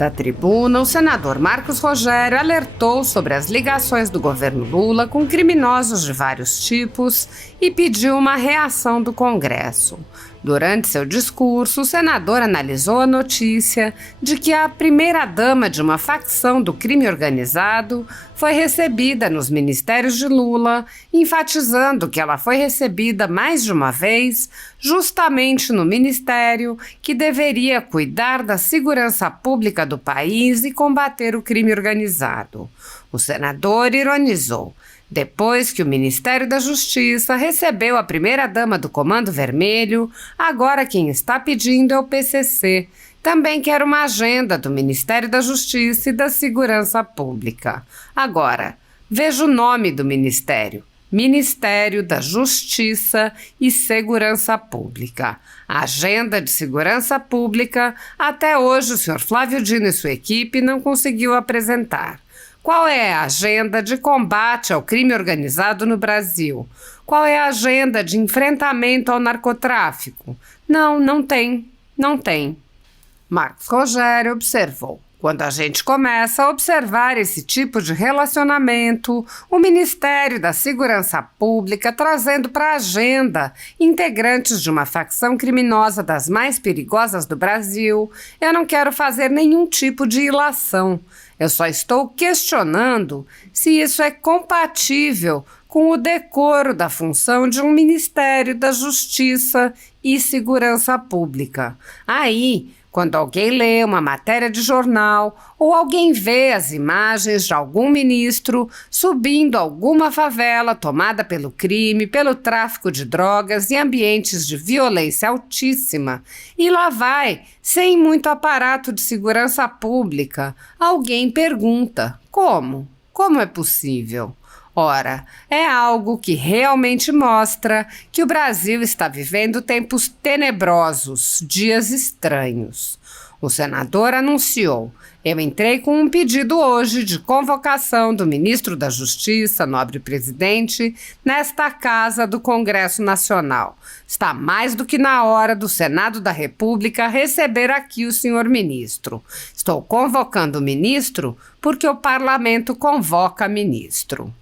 Da tribuna, o senador Marcos Rogério alertou sobre as ligações do governo Lula com criminosos de vários tipos e pediu uma reação do Congresso. Durante seu discurso, o senador analisou a notícia de que a primeira-dama de uma facção do crime organizado foi recebida nos ministérios de Lula, enfatizando que ela foi recebida mais de uma vez justamente no ministério que deveria cuidar da segurança pública do país e combater o crime organizado. O senador ironizou: depois que o Ministério da Justiça recebeu a primeira-dama do Comando Vermelho, agora quem está pedindo é o PCC. Também quer uma agenda do Ministério da Justiça e da Segurança Pública. Agora, veja o nome do ministério: Ministério da Justiça e Segurança Pública. A agenda de segurança pública, até hoje o senhor Flávio Dino e sua equipe não conseguiu apresentar. Qual é a agenda de combate ao crime organizado no Brasil? Qual é a agenda de enfrentamento ao narcotráfico? Não tem. Marcos Rogério observou: quando a gente começa a observar esse tipo de relacionamento, o Ministério da Segurança Pública trazendo para a agenda integrantes de uma facção criminosa das mais perigosas do Brasil, eu não quero fazer nenhum tipo de ilação. Eu só estou questionando se isso é compatível com o decoro da função de um Ministério da Justiça e Segurança Pública. Aí, quando alguém lê uma matéria de jornal ou alguém vê as imagens de algum ministro subindo alguma favela tomada pelo crime, pelo tráfico de drogas e ambientes de violência altíssima, e lá vai, sem muito aparato de segurança pública, alguém pergunta: como? Como é possível? Ora, é algo que realmente mostra que o Brasil está vivendo tempos tenebrosos, dias estranhos. O senador anunciou: eu entrei com um pedido hoje de convocação do ministro da Justiça, nobre presidente, nesta casa do Congresso Nacional. Está mais do que na hora do Senado da República receber aqui o senhor ministro. Estou convocando o ministro porque o parlamento convoca ministro.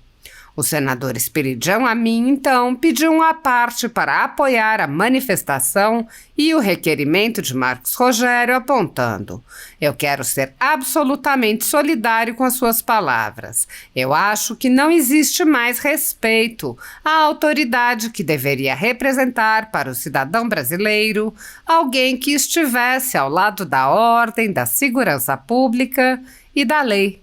O senador Esperidião Amin, então, pediu uma parte para apoiar a manifestação e o requerimento de Marcos Rogério, apontando: eu quero ser absolutamente solidário com as suas palavras. Eu acho que não existe mais respeito à autoridade que deveria representar para o cidadão brasileiro alguém que estivesse ao lado da ordem, da segurança pública e da lei.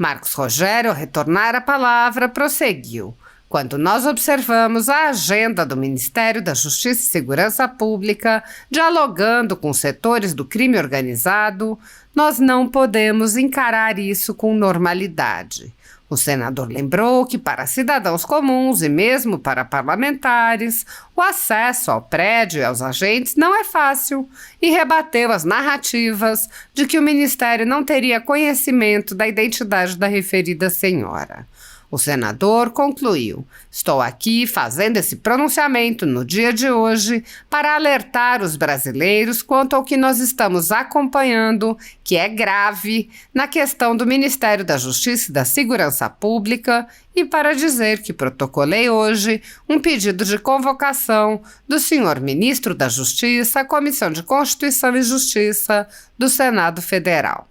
Marcos Rogério, ao retornar a palavra, prosseguiu: quando nós observamos a agenda do Ministério da Justiça e Segurança Pública, dialogando com setores do crime organizado, nós não podemos encarar isso com normalidade. O senador lembrou que para cidadãos comuns e mesmo para parlamentares, o acesso ao prédio e aos agentes não é fácil e rebateu as narrativas de que o Ministério não teria conhecimento da identidade da referida senhora. O senador concluiu: estou aqui fazendo esse pronunciamento no dia de hoje para alertar os brasileiros quanto ao que nós estamos acompanhando, que é grave, na questão do Ministério da Justiça e da Segurança Pública, e para dizer que protocolei hoje um pedido de convocação do senhor ministro da Justiça à Comissão de Constituição e Justiça do Senado Federal.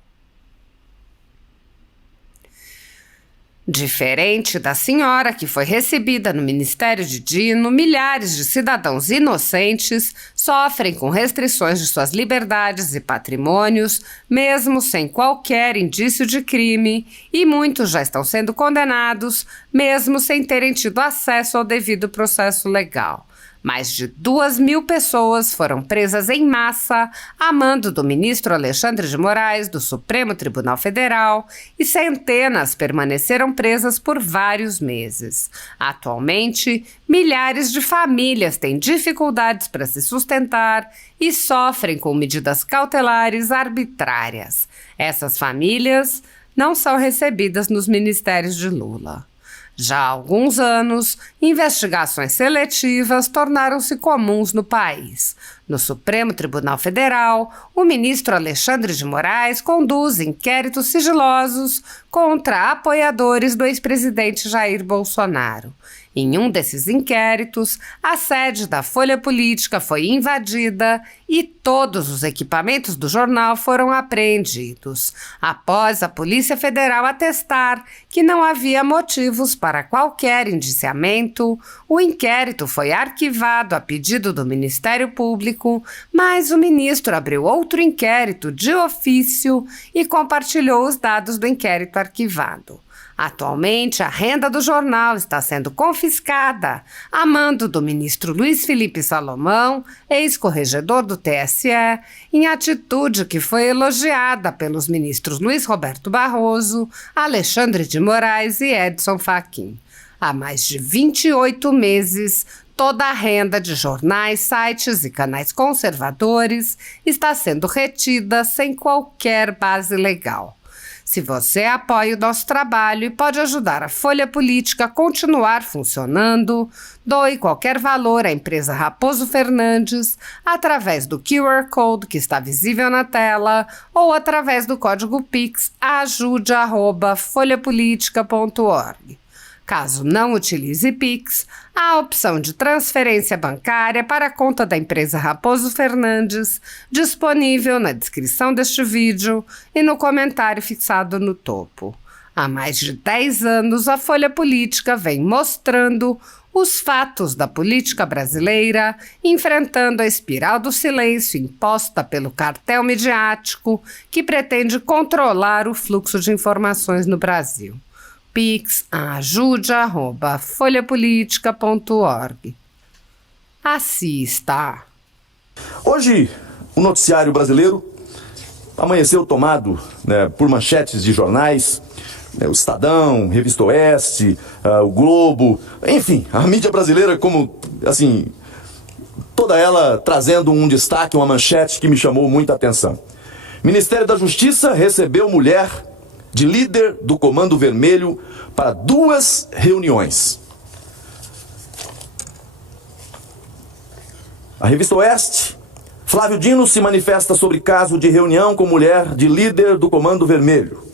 Diferente da senhora que foi recebida no Ministério de Dino, milhares de cidadãos inocentes sofrem com restrições de suas liberdades e patrimônios, mesmo sem qualquer indício de crime, e muitos já estão sendo condenados, mesmo sem terem tido acesso ao devido processo legal. Mais de 2.000 pessoas foram presas em massa a mando do ministro Alexandre de Moraes, do Supremo Tribunal Federal, e centenas permaneceram presas por vários meses. Atualmente, milhares de famílias têm dificuldades para se sustentar e sofrem com medidas cautelares arbitrárias. Essas famílias não são recebidas nos ministérios de Lula. Já há alguns anos, investigações seletivas tornaram-se comuns no país. No Supremo Tribunal Federal, o ministro Alexandre de Moraes conduz inquéritos sigilosos contra apoiadores do ex-presidente Jair Bolsonaro. Em um desses inquéritos, a sede da Folha Política foi invadida e todos os equipamentos do jornal foram apreendidos, após a Polícia Federal atestar que não havia motivos para qualquer indiciamento. O inquérito foi arquivado a pedido do Ministério Público, mas o ministro abriu outro inquérito de ofício e compartilhou os dados do inquérito arquivado. Atualmente, a renda do jornal está sendo confiscada, a mando do ministro Luiz Felipe Salomão, ex-corregedor do TSE, em atitude que foi elogiada pelos ministros Luiz Roberto Barroso, Alexandre de Moraes e Edson Fachin. Há mais de 28 meses, toda a renda de jornais, sites e canais conservadores está sendo retida sem qualquer base legal. Se você apoia o nosso trabalho e pode ajudar a Folha Política a continuar funcionando, doe qualquer valor à empresa Raposo Fernandes através do QR Code que está visível na tela ou através do código Pix ajude@folhapolitica.org. Caso não utilize Pix, há a opção de transferência bancária para a conta da empresa Raposo Fernandes, disponível na descrição deste vídeo e no comentário fixado no topo. Há mais de 10 anos, a Folha Política vem mostrando os fatos da política brasileira, enfrentando a espiral do silêncio imposta pelo cartel midiático que pretende controlar o fluxo de informações no Brasil. Pix ajude@folhapolitica.org. Assista. Hoje, o noticiário brasileiro amanheceu tomado por manchetes de jornais, o Estadão, Revista Oeste, o Globo, enfim, a mídia brasileira como, assim, toda ela trazendo um destaque, uma manchete que me chamou muita atenção. Ministério da Justiça recebeu mulher de líder do Comando Vermelho para 2 reuniões. A Revista Oeste, Flávio Dino se manifesta sobre caso de reunião com mulher de líder do Comando Vermelho.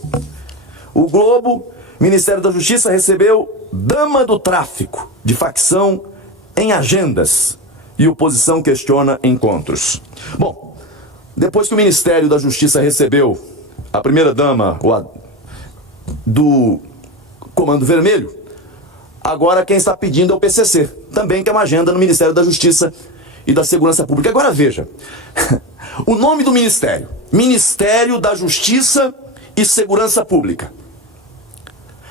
O Globo, Ministério da Justiça recebeu dama do tráfico de facção em agendas e oposição questiona encontros. Bom, depois que o Ministério da Justiça recebeu a primeira-dama do Comando Vermelho, agora quem está pedindo é o PCC, também tem uma agenda no Ministério da Justiça e da Segurança Pública. Agora veja, o nome do Ministério, Ministério da Justiça e Segurança Pública.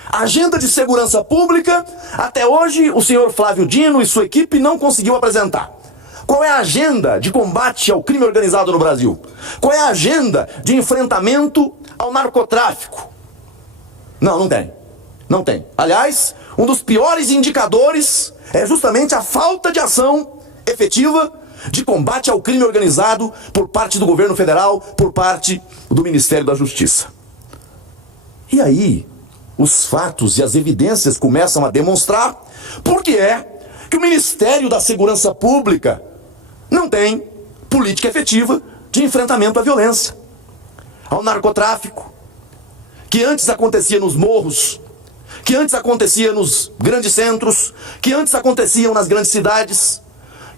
A agenda de segurança pública, até hoje o senhor Flávio Dino e sua equipe não conseguiu apresentar. Qual é a agenda de combate ao crime organizado no Brasil? Qual é a agenda de enfrentamento ao narcotráfico? Não tem. Não tem. Aliás, um dos piores indicadores é justamente a falta de ação efetiva de combate ao crime organizado por parte do governo federal, por parte do Ministério da Justiça. E aí, os fatos e as evidências começam a demonstrar por que é que o Ministério da Segurança Pública não tem política efetiva de enfrentamento à violência, ao narcotráfico, que antes acontecia nos morros, que antes acontecia nos grandes centros, que antes aconteciam nas grandes cidades,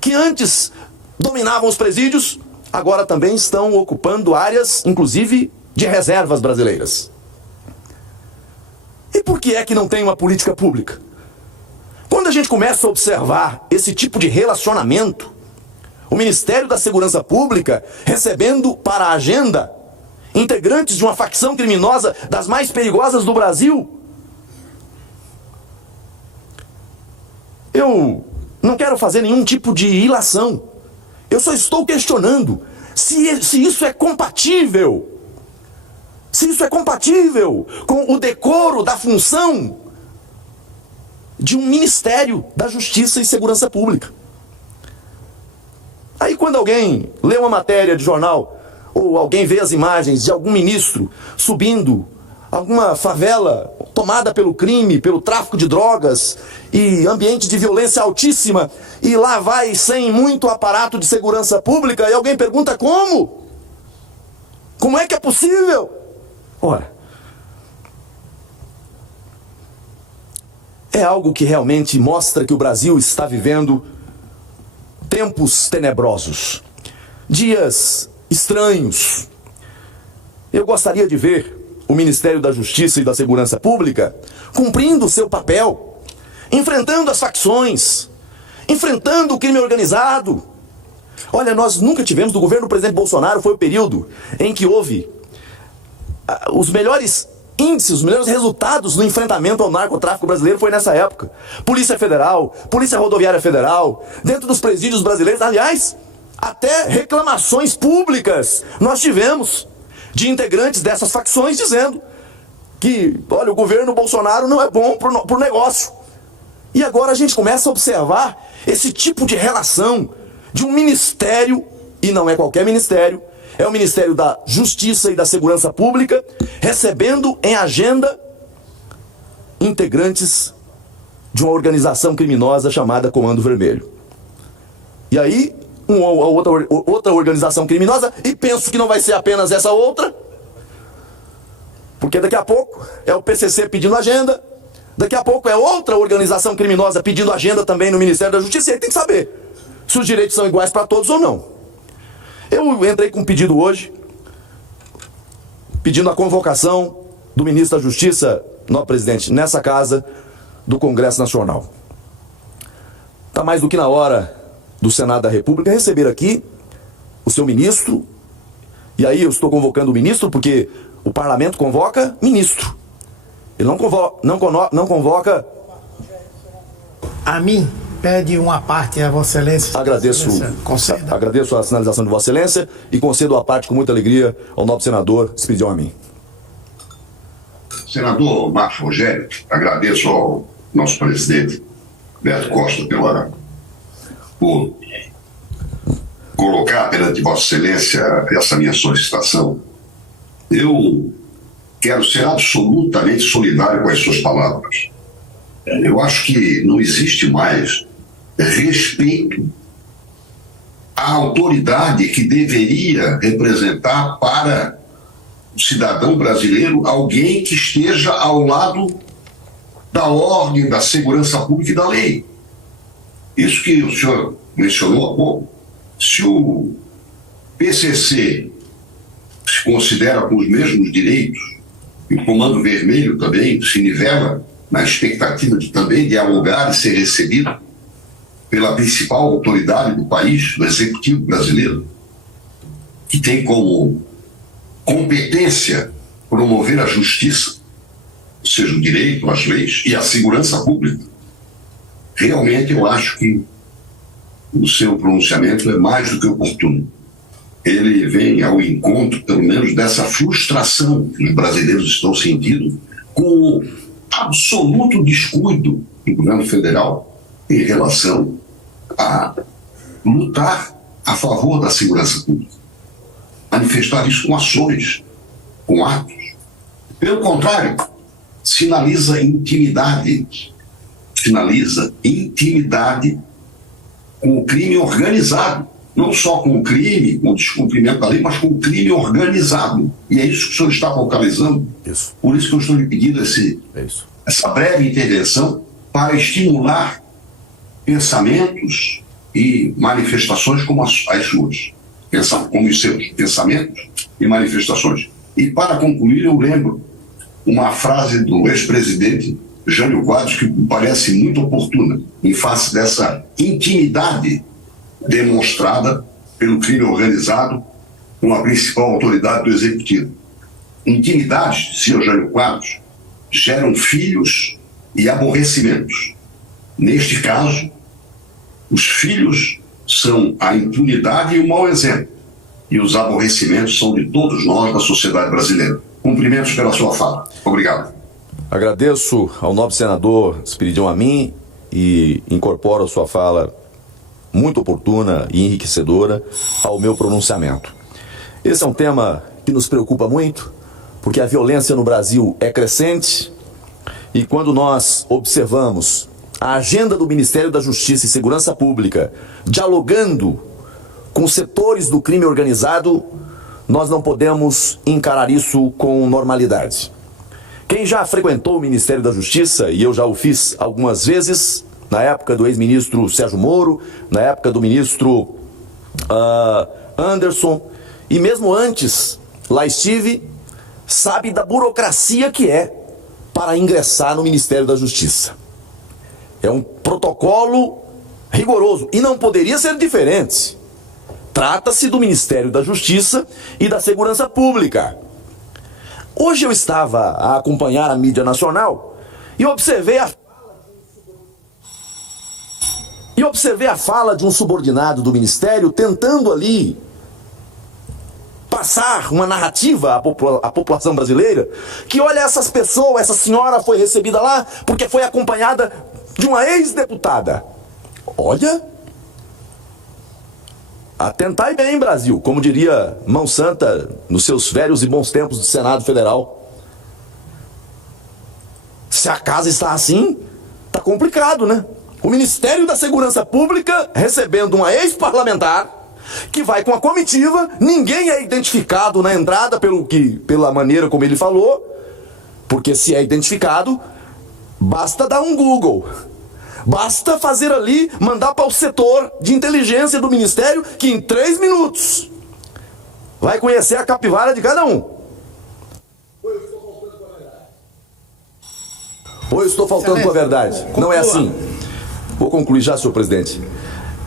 que antes dominavam os presídios, agora também estão ocupando áreas, inclusive, de reservas brasileiras. E por que é que não tem uma política pública? Quando a gente começa a observar esse tipo de relacionamento, o Ministério da Segurança Pública recebendo para a agenda integrantes de uma facção criminosa das mais perigosas do Brasil. Eu não quero fazer nenhum tipo de ilação. Eu só estou questionando se isso é compatível. Se isso é compatível com o decoro da função de um Ministério da Justiça e Segurança Pública. Aí quando alguém lê uma matéria de jornal, ou alguém vê as imagens de algum ministro subindo alguma favela tomada pelo crime, pelo tráfico de drogas e ambiente de violência altíssima, e lá vai sem muito aparato de segurança pública, e alguém pergunta como? Como é que é possível? Ora, é algo que realmente mostra que o Brasil está vivendo tempos tenebrosos, dias estranhos. Eu gostaria de ver o Ministério da Justiça e da Segurança Pública cumprindo o seu papel, enfrentando as facções, enfrentando o crime organizado. Olha, nós nunca tivemos, do governo do presidente Bolsonaro, foi o período em que houve os melhores índices, os melhores resultados no enfrentamento ao narcotráfico brasileiro, foi nessa época. Polícia Federal, Polícia Rodoviária Federal, dentro dos presídios brasileiros, aliás, até reclamações públicas nós tivemos de integrantes dessas facções dizendo que, olha, o governo Bolsonaro não é bom pro negócio. E agora a gente começa a observar esse tipo de relação de um ministério, e não é qualquer ministério, é o Ministério da Justiça e da Segurança Pública, recebendo em agenda integrantes de uma organização criminosa chamada Comando Vermelho. E aí, outra organização criminosa, e penso que não vai ser apenas essa outra, porque daqui a pouco é o PCC pedindo agenda, daqui a pouco é outra organização criminosa pedindo agenda também no Ministério da Justiça, e aí tem que saber se os direitos são iguais para todos ou não. Eu entrei com um pedido hoje, pedindo a convocação do ministro da Justiça, nosso presidente, nessa casa do Congresso Nacional. Está mais do que na hora do Senado da República receber aqui o seu ministro, e aí eu estou convocando o ministro porque o parlamento convoca ministro. Ele não convoca... A mim, pede uma parte a Vossa Excelência. Agradeço a sinalização de Vossa Excelência e concedo a parte com muita alegria ao nobre senador Expedião Amin. Senador Marcos Rogério, agradeço ao nosso presidente Beto Costa por colocar perante Vossa Excelência essa minha solicitação. Eu quero ser absolutamente solidário com as suas palavras. Eu acho que não existe mais respeito à autoridade que deveria representar para o cidadão brasileiro alguém que esteja ao lado da ordem, da segurança pública e da lei. Isso que o senhor mencionou há pouco. Se o PCC se considera com os mesmos direitos, e o Comando Vermelho também se nivela na expectativa de também dialogar e ser recebido pela principal autoridade do país, do Executivo brasileiro, que tem como competência promover a justiça, ou seja, o direito, as leis e a segurança pública. Realmente eu acho que o seu pronunciamento é mais do que oportuno. Ele vem ao encontro, pelo menos, dessa frustração que os brasileiros estão sentindo com o absoluto descuido do governo federal em relação a lutar a favor da segurança pública. Manifestar isso com ações, com atos. Pelo contrário, sinaliza intimidade com o crime organizado. Não só com o crime, com o descumprimento da lei, mas com o crime organizado. E é isso que o senhor está focalizando. Isso. Por isso que eu estou lhe pedindo essa breve intervenção para estimular pensamentos e manifestações como as suas. Como os seus pensamentos e manifestações. E para concluir, eu lembro uma frase do ex-presidente Jânio Quadros que me parece muito oportuna em face dessa intimidade demonstrada pelo crime organizado com a principal autoridade do Executivo. Intimidades, dizia o Jânio Quadros, geram filhos e aborrecimentos. Neste caso, os filhos são a impunidade e o mau exemplo, e os aborrecimentos são de todos nós da sociedade brasileira. Cumprimentos pela sua fala. Obrigado. Agradeço ao nobre senador Expedião Amin e incorporo a sua fala muito oportuna e enriquecedora ao meu pronunciamento. Esse é um tema que nos preocupa muito, porque a violência no Brasil é crescente, e quando nós observamos a agenda do Ministério da Justiça e Segurança Pública dialogando com setores do crime organizado, nós não podemos encarar isso com normalidade. Quem já frequentou o Ministério da Justiça, e eu já o fiz algumas vezes, na época do ex-ministro Sérgio Moro, na época do ministro Anderson, e mesmo antes, lá estive, sabe da burocracia que é para ingressar no Ministério da Justiça. É um protocolo rigoroso e não poderia ser diferente. Trata-se do Ministério da Justiça e da Segurança Pública. Hoje eu estava a acompanhar a mídia nacional e observei a fala de um subordinado do Ministério tentando ali passar uma narrativa à população brasileira que, olha, essas pessoas, essa senhora foi recebida lá porque foi acompanhada de uma ex-deputada. Olha, atentai bem, Brasil, como diria Mão Santa nos seus velhos e bons tempos do Senado Federal. Se a casa está assim, tá complicado, né? O Ministério da Segurança Pública recebendo uma ex-parlamentar que vai com a comitiva, ninguém é identificado na entrada pela maneira como ele falou, porque se é identificado, basta dar um Google. Basta fazer ali, mandar para o setor de inteligência do Ministério, que em 3 minutos vai conhecer a capivara de cada um. Ou eu estou faltando com a verdade? Não é assim. Vou concluir já, senhor presidente.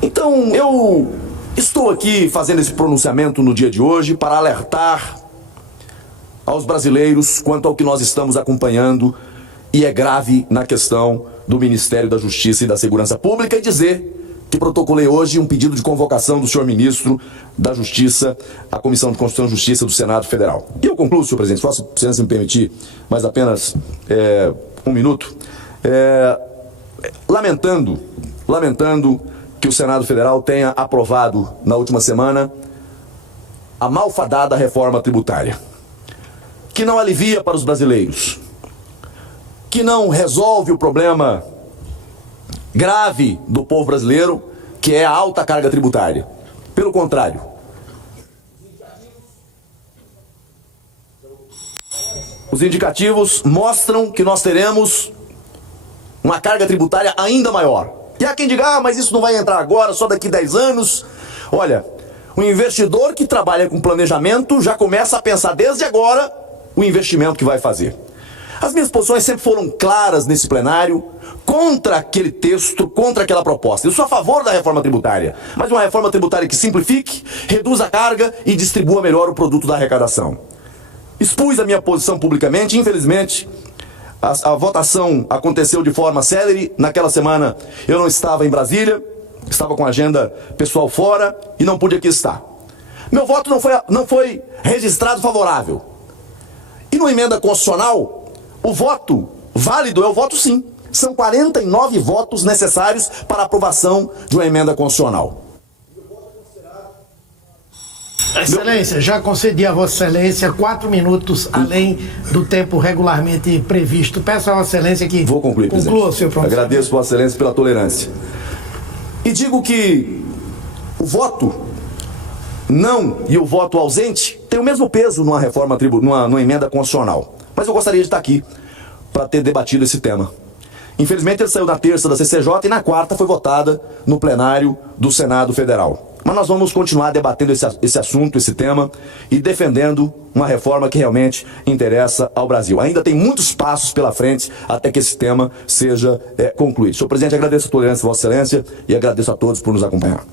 Então, eu estou aqui fazendo esse pronunciamento no dia de hoje para alertar aos brasileiros quanto ao que nós estamos acompanhando, e é grave na questão do Ministério da Justiça e da Segurança Pública, e dizer que protocolei hoje um pedido de convocação do senhor ministro da Justiça à Comissão de Constituição e Justiça do Senado Federal. E eu concluo, senhor presidente, se me permitir, mas apenas 1 minuto, lamentando que o Senado Federal tenha aprovado na última semana a malfadada reforma tributária, que não alivia para os brasileiros, que não resolve o problema grave do povo brasileiro, que é a alta carga tributária. Pelo contrário, os indicativos mostram que nós teremos uma carga tributária ainda maior. E há quem diga, mas isso não vai entrar agora, só daqui 10 anos. Olha, o investidor que trabalha com planejamento já começa a pensar desde agora o investimento que vai fazer. As minhas posições sempre foram claras nesse plenário, contra aquele texto, contra aquela proposta. Eu sou a favor da reforma tributária, mas uma reforma tributária que simplifique, reduza a carga e distribua melhor o produto da arrecadação. Expus a minha posição publicamente, infelizmente, a votação aconteceu de forma célere. Naquela semana eu não estava em Brasília, estava com a agenda pessoal fora e não pude aqui estar. Meu voto não foi registrado favorável. E no emenda constitucional, o voto válido é o voto sim. São 49 votos necessários para a aprovação de uma emenda constitucional. Excelência, já concedi a Vossa Excelência 4 minutos além do tempo regularmente previsto. Peço a Vossa Excelência que vou concluir, conclua o seu pronunciamento. Agradeço Vossa Excelência pela tolerância. E digo que o voto não e o voto ausente têm o mesmo peso numa reforma numa emenda constitucional. Mas eu gostaria de estar aqui para ter debatido esse tema. Infelizmente ele saiu na terça da CCJ e na quarta foi votada no plenário do Senado Federal. Mas nós vamos continuar debatendo esse assunto, esse tema, e defendendo uma reforma que realmente interessa ao Brasil. Ainda tem muitos passos pela frente até que esse tema seja concluído. Senhor presidente, agradeço a tolerância de Vossa Excelência e agradeço a todos por nos acompanhar.